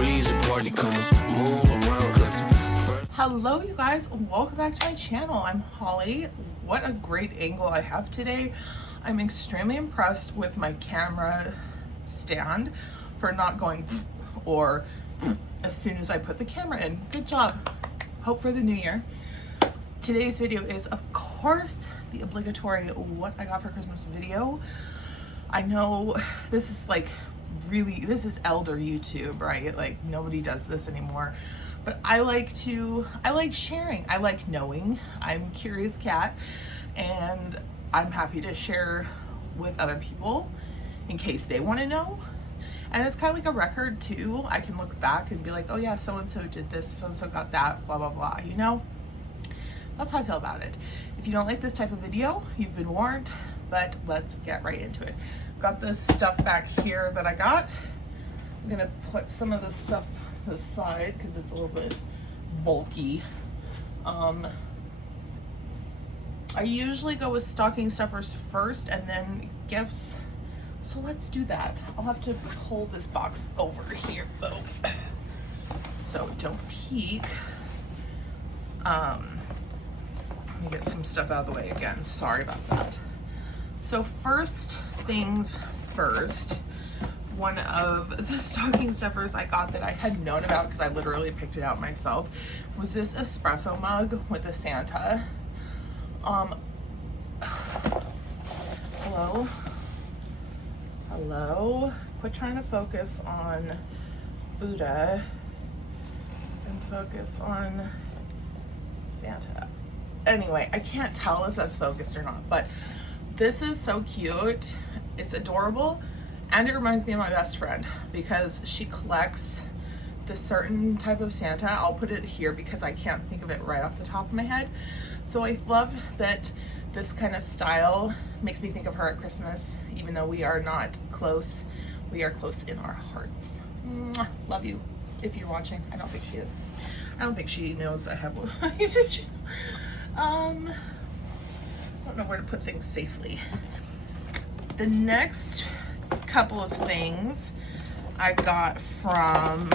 breeze, a party come move around. Hello you guys, welcome back to my channel. I'm Holly. What a great angle I have today. I'm extremely impressed with my camera stand for not going or as soon as I put the camera in. Good job. Hope for the new year. Today's video is of course the obligatory what I got for Christmas video. I know this is like really, this is elder YouTube, right? Like nobody does this anymore. But I like sharing. I like knowing. I'm a curious cat and I'm happy to share with other people in case they want to know. And it's kind of like a record too. I can look back and be like, oh yeah, so-and-so did this, so-and-so got that, blah, blah, blah, you know? That's how I feel about it. If you don't like this type of video, you've been warned, but let's get right into it. Got this stuff back here that I got. I'm gonna put some of this stuff to the side because it's a little bit bulky. I usually go with stocking stuffers first and then gifts. So let's do that. I'll have to pull this box over here though, so don't peek. Let me get some stuff out of the way again. Sorry about that. So first things first, one of the stocking stuffers I got that I had known about because I literally picked it out myself was this espresso mug with a Santa. Hello, quit trying to focus on Buddha and focus on Santa. Anyway, I can't tell if that's focused or not, but this is so cute. It's adorable. And it reminds me of my best friend because she collects this certain type of Santa. I'll put it here because I can't think of it right off the top of my head. So I love that this kind of style makes me think of her at Christmas, even though we are not close. We are close in our hearts. Mwah. Love you if you're watching. I don't think she is. I don't think she knows I have a YouTube channel. I don't know where to put things safely. The next couple of things I got from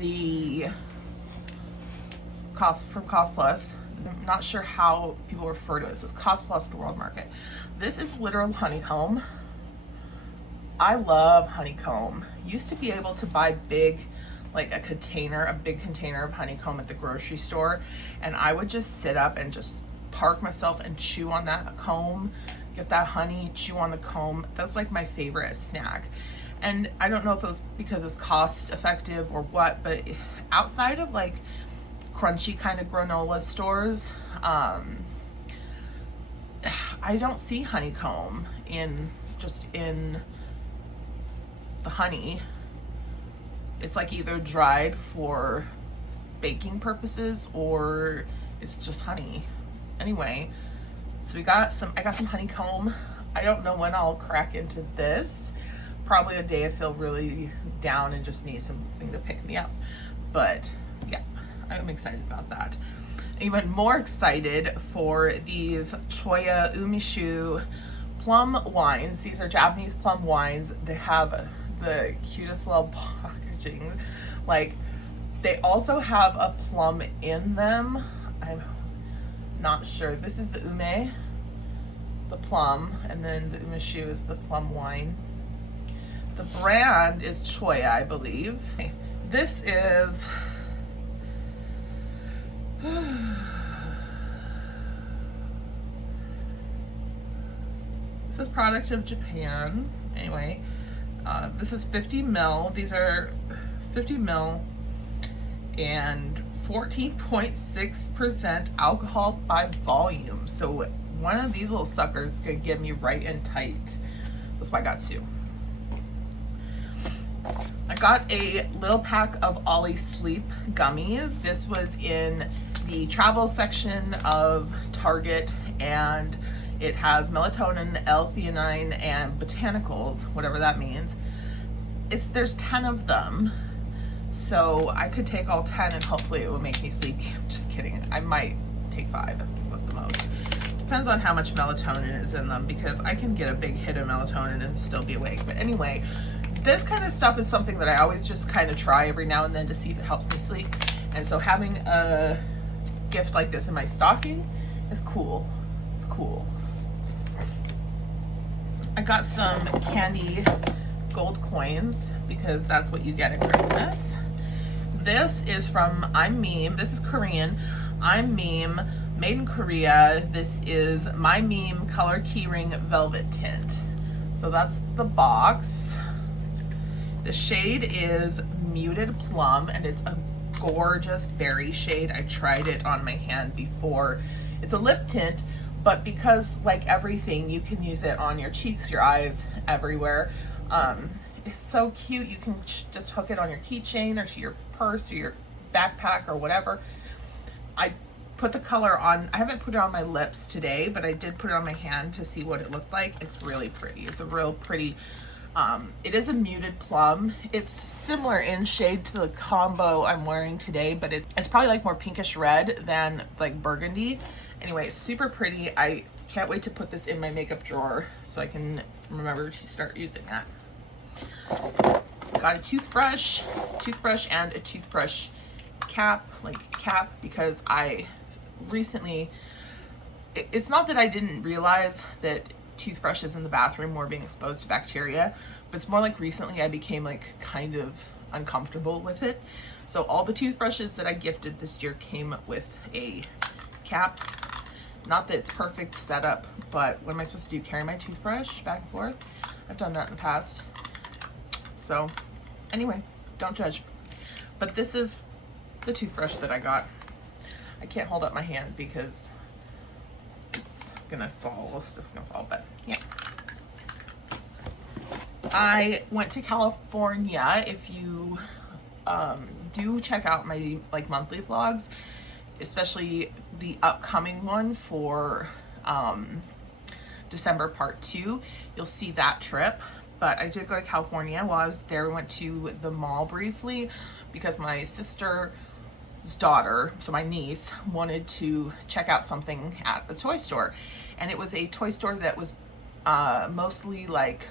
the Cost Plus. I'm not sure how people refer to it. It says Cost Plus the World Market. This is literal honeycomb. I love honeycomb. Used to be able to buy big, like a big container of honeycomb at the grocery store, and I would just sit up and just park myself and chew on that comb, get that honey, chew on the comb. That's like my favorite snack. And I don't know if it was because it's cost effective or what, but outside of like crunchy kind of granola stores, I don't see honeycomb in the honey. It's like either dried for baking purposes or it's just honey. Anyway, so I got some honeycomb. I don't know when I'll crack into this. Probably a day I feel really down and just need something to pick me up. But yeah, I'm excited about that. Even more excited for these Choya Umishu plum wines. These are Japanese plum wines. They have the cutest little packaging. Like, they also have a plum in them. I'm not sure. This is the ume, the plum, and then the umishu is the plum wine. The brand is Choya, I believe. This is this is product of Japan. Anyway, this is 50 ml. These are 50 ml and 14.6% alcohol by volume. So one of these little suckers could get me right in tight. That's why I got two. I got a little pack of Ollie Sleep gummies. This was in the travel section of Target, and it has melatonin, L-theanine, and botanicals, whatever that means. There's 10 of them. So I could take all 10 and hopefully it will make me sleepy. I'm just kidding. I might take 5 at the most. Depends on how much melatonin is in them, because I can get a big hit of melatonin and still be awake. But anyway, this kind of stuff is something that I always just kind of try every now and then to see if it helps me sleep. And so having a gift like this in my stocking is cool. It's cool. I got some candy gold coins because that's what you get at Christmas. This is from I'm Meme. This is Korean. I'm Meme, made in Korea. This is My Meme Color Keyring Velvet Tint. So that's the box. The shade is Muted Plum, and it's a gorgeous berry shade. I tried it on my hand before. It's a lip tint, but because like everything, you can use it on your cheeks, your eyes, everywhere. It's so cute. You can just hook it on your keychain or to your purse or your backpack or whatever. I put the color on. I haven't put it on my lips today, but I did put it on my hand to see what it looked like. It's really pretty. It's a real pretty, it is a muted plum. It's similar in shade to the combo I'm wearing today, but it's probably like more pinkish red than like burgundy. Anyway, it's super pretty. I can't wait to put this in my makeup drawer so I can remember to start using that. Got a toothbrush and a toothbrush cap, because I recently, it's not that I didn't realize that toothbrushes in the bathroom were being exposed to bacteria, but it's more like recently I became like kind of uncomfortable with it. So all the toothbrushes that I gifted this year came with a cap. Not that it's perfect setup, but what am I supposed to do? Carry my toothbrush back and forth? I've done that in the past. So anyway, don't judge. But this is the toothbrush that I got. I can't hold up my hand because it's gonna fall. It's gonna fall, but yeah. I went to California. If you do check out my like monthly vlogs, especially the upcoming one for December part 2, you'll see that trip. But I did go to California. While I was there, we went to the mall briefly because my sister's daughter, so my niece, wanted to check out something at the toy store. And it was a toy store that was mostly like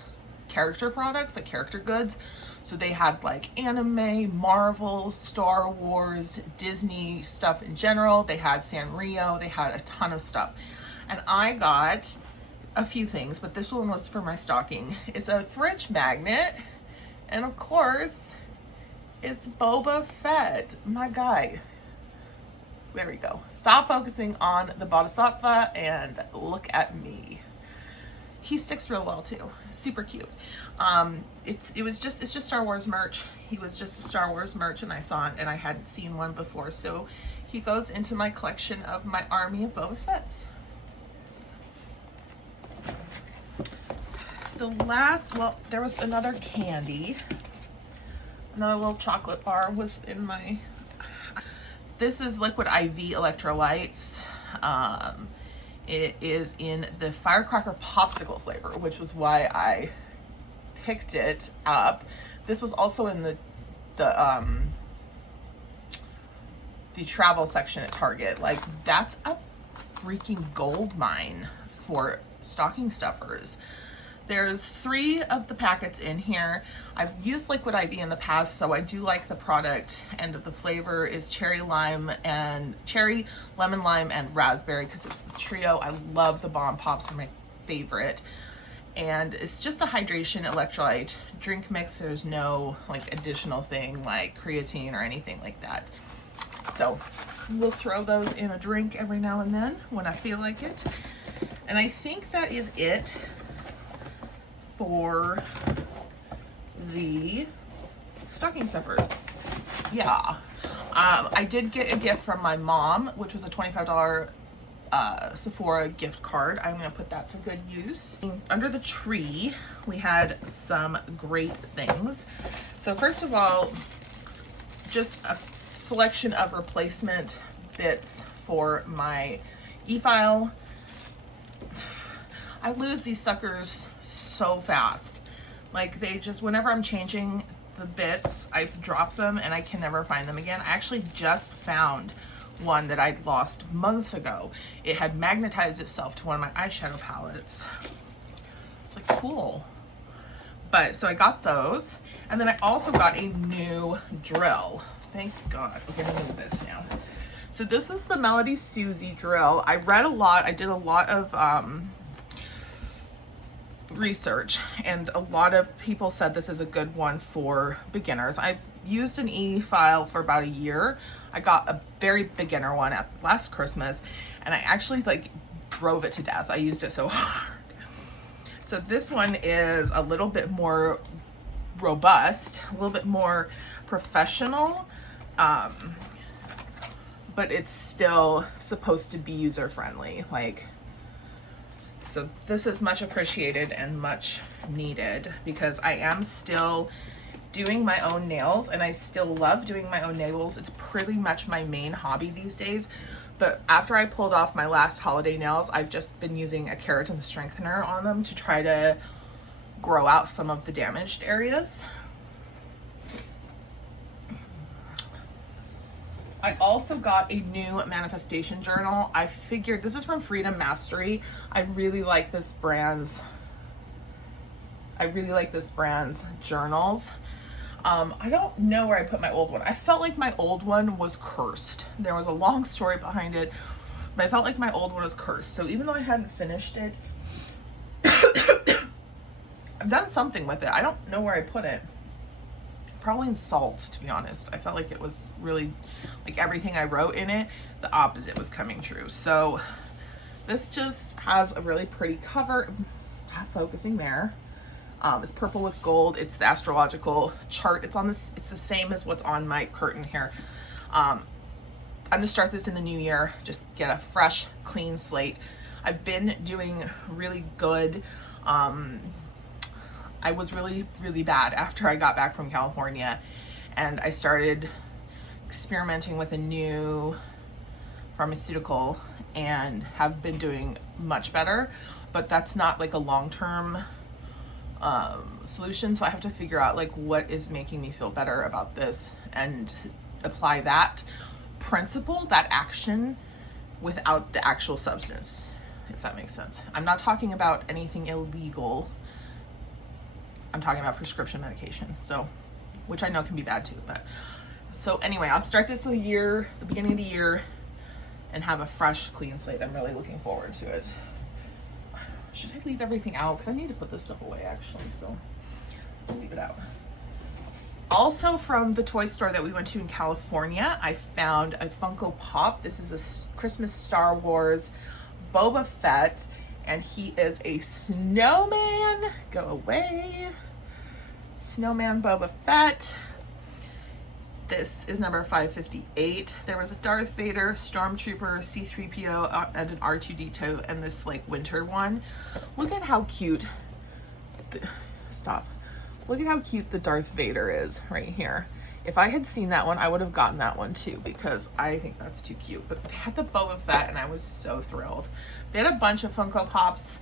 character products, like character goods. So they had like anime, Marvel, Star Wars, Disney stuff in general. They had Sanrio, they had a ton of stuff. And I got a few things, but this one was for my stocking. It's a fridge magnet, and of course, it's Boba Fett, my guy. There we go. Stop focusing on the Bodhisattva and look at me. He sticks real well too. Super cute. It's just Star Wars merch. He was just a Star Wars merch, and I saw it, and I hadn't seen one before, so he goes into my collection of my army of Boba Fett's. The last, well, there was another candy. Another little chocolate bar was in my, this is Liquid IV electrolytes. It is in the firecracker popsicle flavor, which was why I picked it up. This was also in the travel section at Target. Like, that's a freaking gold mine for stocking stuffers. There's 3 of the packets in here. I've used Liquid IV in the past, so I do like the product, and the flavor is cherry, lemon, lime, and raspberry, because it's the trio. I love the Bomb Pops, are my favorite. And it's just a hydration electrolyte drink mix. There's no like additional thing like creatine or anything like that. So we'll throw those in a drink every now and then when I feel like it. And I think that is it for the stocking stuffers. Yeah. I did get a gift from my mom, which was a $25 Sephora gift card. I'm gonna put that to good use. Under the tree, we had some great things. So first of all, just a selection of replacement bits for my e-file. I lose these suckers so fast. Like, they just, whenever I'm changing the bits, I drop them and I can never find them again. I actually just found one that I'd lost months ago. It had magnetized itself to one of my eyeshadow palettes. It's like, cool. But so I got those, and then I also got a new drill. Thank God. Okay, I'm gonna move this now. So this is the Melody Susie drill. I read a lot. I did a lot of research, and a lot of people said this is a good one for beginners. I've used an e-file for about a year. I got a very beginner one at last Christmas, and I actually like drove it to death. I used it so hard. So this one is a little bit more robust, a little bit more professional, but it's still supposed to be user-friendly. Like, so this is much appreciated and much needed, because I am still doing my own nails, and I still love doing my own nails. It's pretty much my main hobby these days. But after I pulled off my last holiday nails, I've just been using a keratin strengthener on them to try to grow out some of the damaged areas. I also got a new manifestation journal. I figured, this is from Freedom Mastery. I really like this brand's journals. I don't know where I put my old one. I felt like my old one was cursed. There was a long story behind it, but I felt like my old one was cursed. So even though I hadn't finished it, I've done something with it. I don't know where I put it. Probably in salt, to be honest. I felt like it was really, like everything I wrote in it, the opposite was coming true. So this just has a really pretty cover. Stop focusing there. It's purple with gold. It's the astrological chart. It's on this. It's the same as what's on my curtain here. I'm gonna start this in the new year. Just get a fresh, clean slate. I've been doing really good. I was really, really bad after I got back from California, and I started experimenting with a new pharmaceutical and have been doing much better, but that's not like a long-term solution. So I have to figure out like what is making me feel better about this and apply that principle, that action, without the actual substance, if that makes sense. I'm not talking about anything illegal. I'm talking about prescription medication, so, which I know can be bad too. But so anyway, I'll start this the beginning of the year, and have a fresh, clean slate. I'm really looking forward to it. Should I leave everything out? Because I need to put this stuff away actually, so I'll leave it out. Also from the toy store that we went to in California, I found a Funko Pop. This is a Christmas Star Wars Boba Fett, and he is a snowman. Go away. Snowman Boba Fett. This is number 558. There was a Darth Vader, Stormtrooper, C-3PO, and an R2-D2, and this like winter one. Look at how cute. Stop. Look at how cute the Darth Vader is right here. If I had seen that one, I would have gotten that one too, because I think that's too cute. But they had the Boba Fett, and I was so thrilled. They had a bunch of Funko Pops.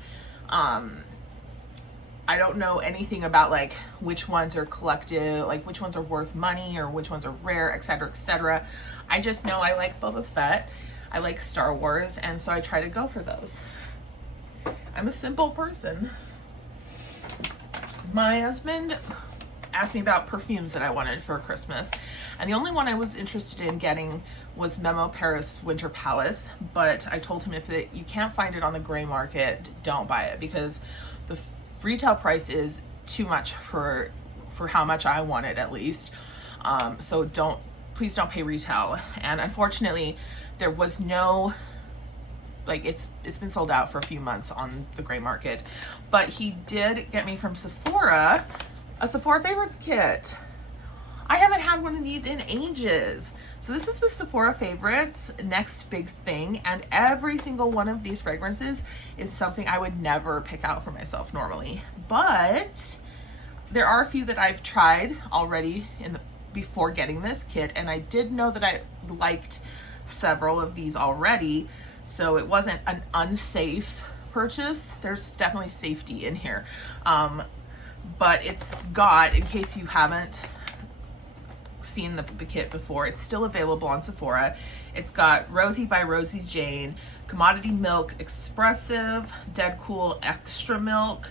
I don't know anything about like which ones are collective, like which ones are worth money or which ones are rare, etc., etc. I just know I like Boba Fett. I like Star Wars, and so I try to go for those. I'm a simple person. My husband asked me about perfumes that I wanted for Christmas, and the only one I was interested in getting was Memo Paris Winter Palace, but I told him you can't find it on the gray market, don't buy it, because the retail price is too much for how much I want it, at least. So please don't pay retail. And unfortunately, there was no, like, it's been sold out for a few months on the gray market. But he did get me from Sephora a Sephora Favorites kit. I haven't had one of these in ages. So this is the Sephora Favorites Next Big Thing, and every single one of these fragrances is something I would never pick out for myself normally. But there are a few that I've tried already before getting this kit, and I did know that I liked several of these already, so it wasn't an unsafe purchase. There's definitely safety in here. But it's got, in case you haven't seen the kit before, it's still available on Sephora. It's got Rosie by Rosie Jane, Commodity Milk Expressive, Dead Cool Extra Milk,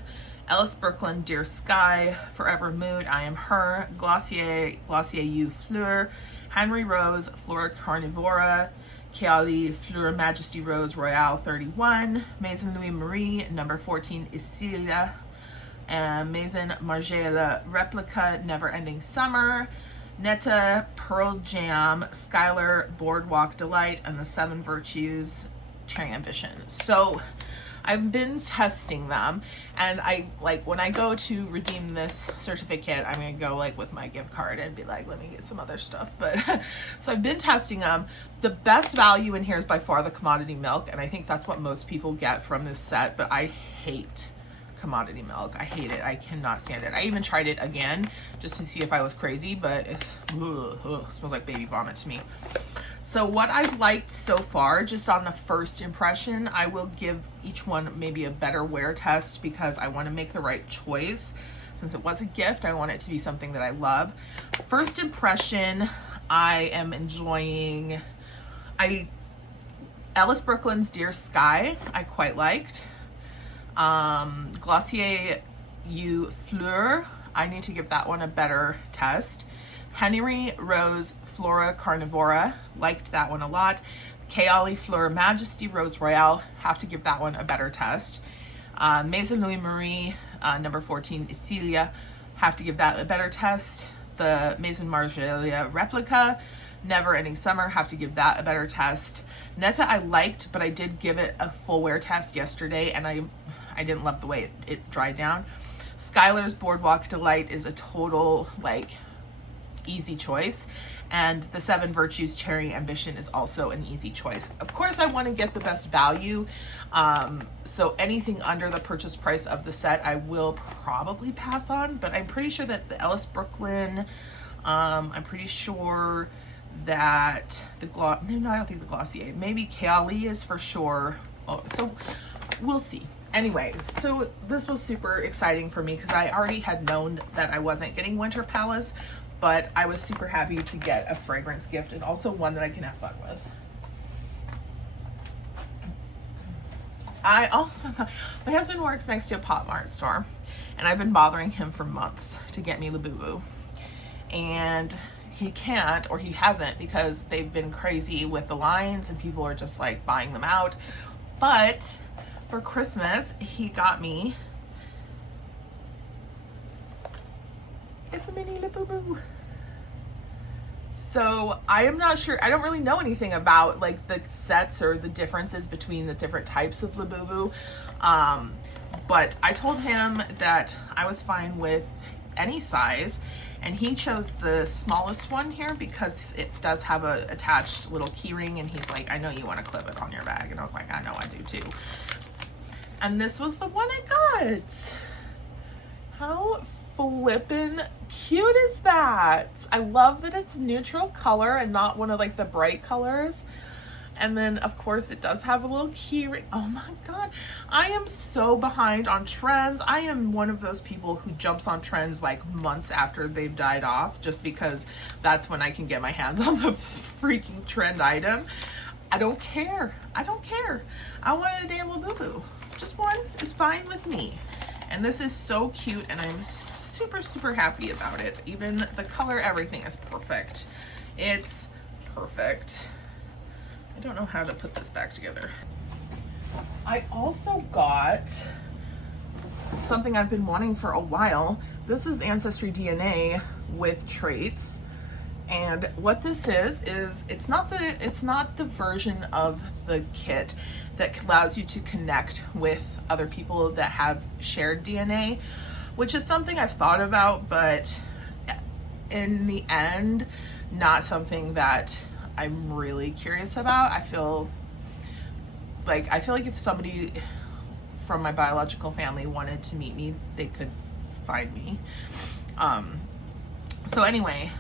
Ellis Brooklyn, Dear Sky, Forever Mood, I Am Her, Glossier You Fleur, Henry Rose, Flora Carnivora, Chiali Fleur Majesty Rose Royale 31, Maison Louis Marie, number 14, Isilia, and Maison Margiela Replica, Never Ending Summer, Netta Pearl Jam, Skylar Boardwalk Delight, and the Seven Virtues Cherry Ambition. So I've been testing them, and I like when I go to redeem this certificate, I'm gonna go like with my gift card and be like, let me get some other stuff. But so I've been testing them. The best value in here is by far the commodity milk, and I think that's what most people get from this set, but I hate commodity milk. I hate it. I cannot stand it. I even tried it again just to see if I was crazy, but it smells like baby vomit to me. So what I've liked so far, just on the first impression, I will give each one maybe a better wear test because I want to make the right choice. Since it was a gift, I want it to be something that I love. First impression, I am enjoying Ellis Brooklyn's Dear Sky, I quite liked. Glossier You Fleur, I need to give that one a better test. Henry Rose Flora Carnivora, liked that one a lot. Chiali Fleur Majesty Rose Royale, have to give that one a better test. Maison Louis Marie, number 14, Isilia, have to give that a better test. The Maison Margiela Replica, Never Ending Summer, have to give that a better test. Netta I liked, but I did give it a full wear test yesterday, and I didn't love the way it dried down. Skylar's Boardwalk Delight is a total like easy choice, and the Seven Virtues Cherry Ambition is also an easy choice. Of course, I want to get the best value, so anything under the purchase price of the set I will probably pass on, but I'm pretty sure that the Ellis Brooklyn, I'm pretty sure that the no, I don't think the Glossier, maybe Chiali is for sure. Oh, so we'll see. Anyway, so this was super exciting for me because I already had known that I wasn't getting Winter Palace, but I was super happy to get a fragrance gift and also one that I can have fun with. I also, my husband works next to a Pop Mart store, and I've been bothering him for months to get me Labubu. And he can't, or he hasn't, because they've been crazy with the lines and people are just like buying them out. But for Christmas, he got me a mini Labubu. So I am not sure, I don't really know anything about like the sets or the differences between the different types of Labubu. But I told him that I was fine with any size, and he chose the smallest one here because it does have a attached little key ring, and he's like, I know you want to clip it on your bag. And I was like, I know I do too. And this was the one I got. How flippin' cute is that? I love that it's neutral color and not one of like the bright colors. And then of course it does have a little key ring. Oh my God, I am so behind on trends. I am one of those people who jumps on trends like months after they've died off, just because that's when I can get my hands on the freaking trend item. I don't care. I don't care. I wanted a damn Labubu. Just one is fine with me. And this is so cute, and I'm super, super happy about it. Even the color, everything is perfect. It's perfect. I don't know how to put this back together. I also got something I've been wanting for a while. This is Ancestry DNA with traits. And what this is it's not the version of the kit that allows you to connect with other people that have shared DNA, which is something I've thought about, but in the end, not something that I'm really curious about. I feel like if somebody from my biological family wanted to meet me, they could find me. So anyway,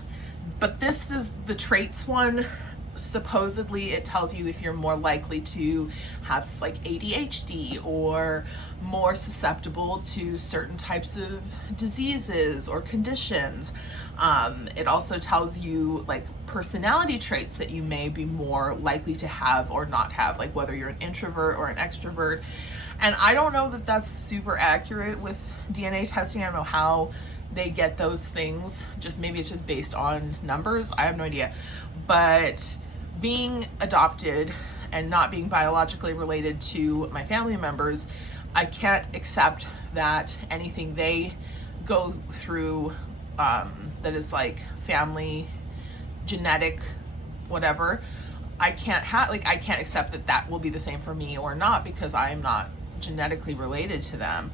but this is the traits one. Supposedly it tells you if you're more likely to have like ADHD or more susceptible to certain types of diseases or conditions. It also tells you like personality traits that you may be more likely to have or not have, like whether you're an introvert or an extrovert. And I don't know that that's super accurate with DNA testing. I don't know how they get those things. Just maybe it's just based on numbers. I have no idea. But being adopted and not being biologically related to my family members, I can't accept that anything they go through that is like family, genetic, whatever, I can't accept that that will be the same for me or not, because I am not genetically related to them.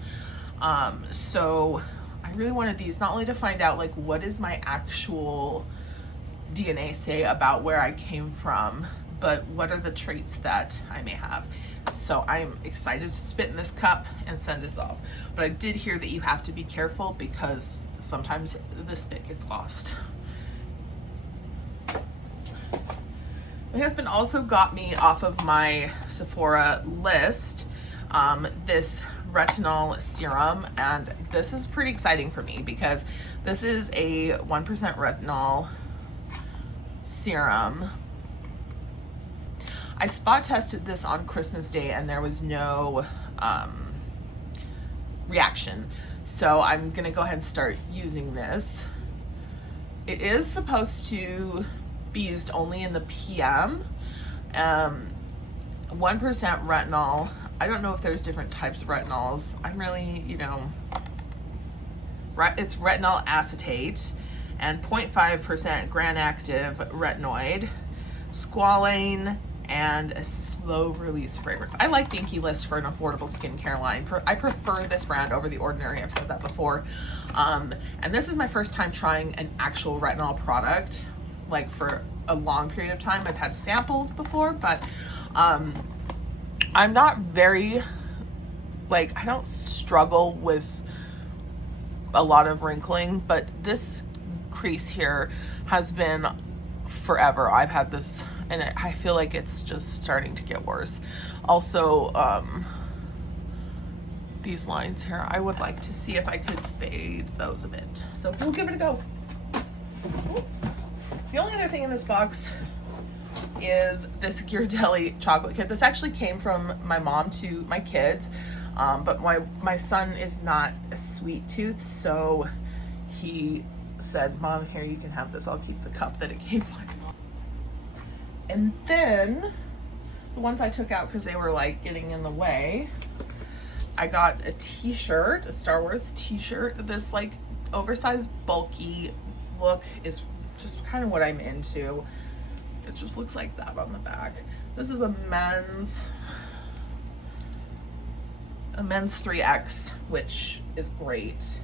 So I really wanted these not only to find out like what is my actual DNA say about where I came from, but what are the traits that I may have. So I'm excited to spit in this cup and send this off. But I did hear that you have to be careful because sometimes the spit gets lost. My husband also got me off of my Sephora list this retinol serum, and this is pretty exciting for me because this is a 1% retinol serum. I spot tested this on Christmas Day and there was no reaction. So I'm gonna go ahead and start using this. It is supposed to be used only in the PM. 1% retinol. I don't know if there's different types of retinols. I'm really, it's retinol acetate and 0.5% gram-active retinoid, squalane, and a slow release fragrance. I like the Inkey List for an affordable skincare line. I prefer this brand over The Ordinary. I've said that before. And this is my first time trying an actual retinol product, like for a long period of time. I've had samples before, but I'm not very, I don't struggle with a lot of wrinkling, but this crease here has been forever. I've had this and I feel like it's just starting to get worse. Also, these lines here, I would like to see if I could fade those a bit. So we'll give it a go. The only other thing in this box is this Ghirardelli chocolate kit. This actually came from my mom to my kids, but my son is not a sweet tooth, so he said, "Mom, here, you can have this. I'll keep the cup that it came with." And then the ones I took out because they were like getting in the way, I got a t-shirt, a Star Wars t-shirt. This like oversized bulky look is just kind of what I'm into. It just looks like that on the back. This is a men's 3X, which is great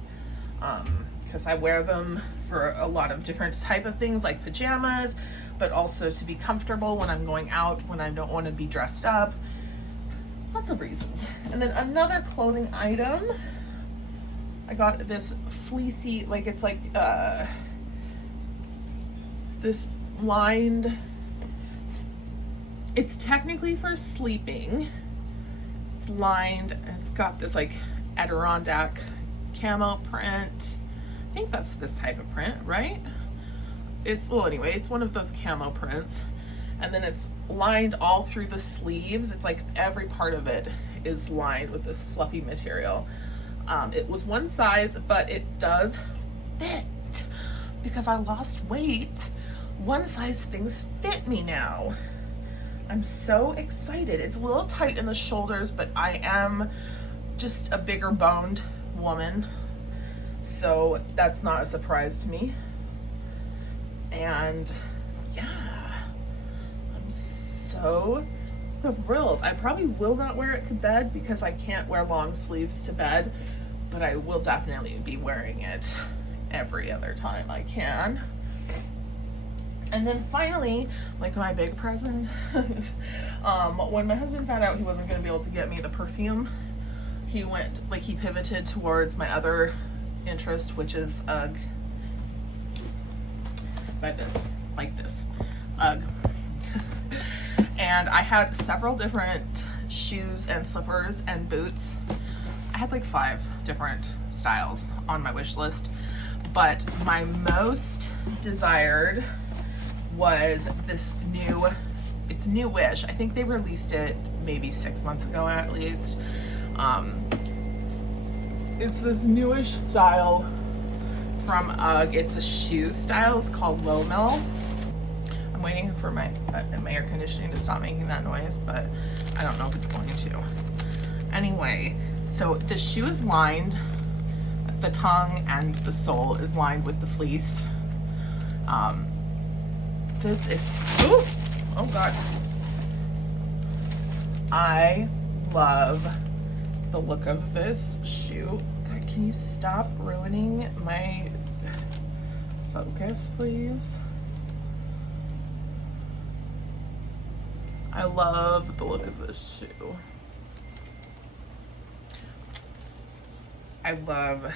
because I wear them for a lot of different type of things like pajamas, but also to be comfortable when I'm going out, when I don't want to be dressed up. Lots of reasons. And then another clothing item, I got this fleecy, it's like this lined, it's technically for sleeping. It's lined, it's got this like Adirondack camo print. I think that's this type of print, right? Anyway, it's one of those camo prints. And then it's lined all through the sleeves. It's like every part of it is lined with this fluffy material. It was one size, but it does fit because I lost weight. One size things fit me now. I'm so excited. It's a little tight in the shoulders, but I am just a bigger boned woman, so that's not a surprise to me. And yeah, I'm so thrilled. I probably will not wear it to bed because I can't wear long sleeves to bed, but I will definitely be wearing it every other time I can. And then finally, like my big present, when my husband found out he wasn't going to be able to get me the perfume, he pivoted towards my other interest, which is UGG. Like this, UGG. And I had several different shoes and slippers and boots. I had like 5 different styles on my wish list, but my most desired was this new, it's newish. I think they released it maybe 6 months ago at least. It's this newish style from UGG. It's a shoe style. It's called Low Mill. I'm waiting for my air conditioning to stop making that noise, but I don't know if it's going to. Anyway, so the shoe is lined, the tongue and the sole is lined with the fleece. This is, ooh, oh God. I love the look of this shoe. God, can you stop ruining my focus, please? I love the look of this shoe. I love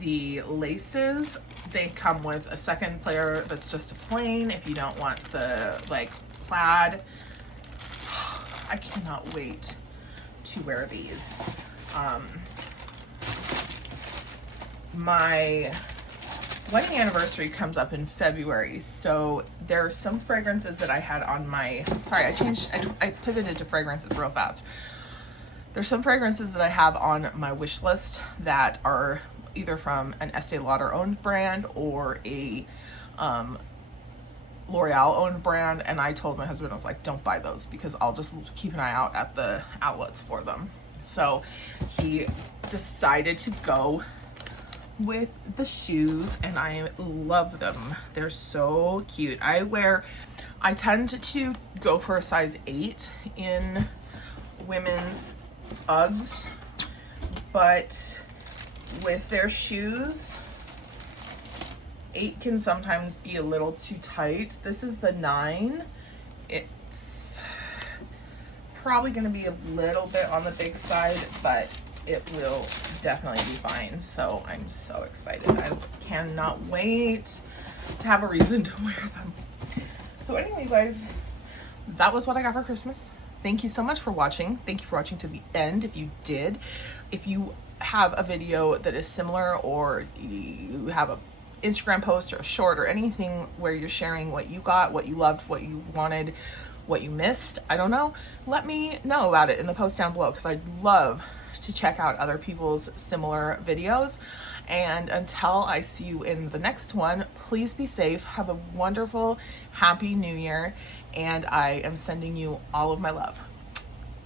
the laces. They come with a second player that's just a plain if you don't want the like plaid. I cannot wait to wear these. My wedding anniversary comes up in February, so there are some fragrances that I had on my, sorry, I pivoted to fragrances real fast. There's some fragrances that I have on my wish list that are either from an Estee Lauder owned brand or a L'Oreal owned brand, and I told my husband, I was like, don't buy those because I'll just keep an eye out at the outlets for them. So he decided to go with the shoes, and I love them. They're so cute. I tend to go for a size 8 in women's Uggs, but with their shoes, 8 can sometimes be a little too tight. This is the 9. It's probably going to be a little bit on the big side, but it will definitely be fine. So I'm so excited. I cannot wait to have a reason to wear them. So anyway, guys, that was what I got for Christmas. Thank you so much for watching. Thank you for watching to the end if you did. If you have a video that is similar, or you have a Instagram post or a short or anything where you're sharing what you got, what you loved, what you wanted, what you missed, I don't know, let me know about it in the post down below, because I'd love to check out other people's similar videos. And until I see you in the next one, please be safe, have a wonderful, happy new year, and I am sending you all of my love.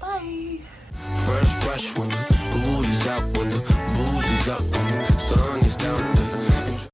Bye. Fresh fresh when the school is out, when the booze is up, when the sun is down, the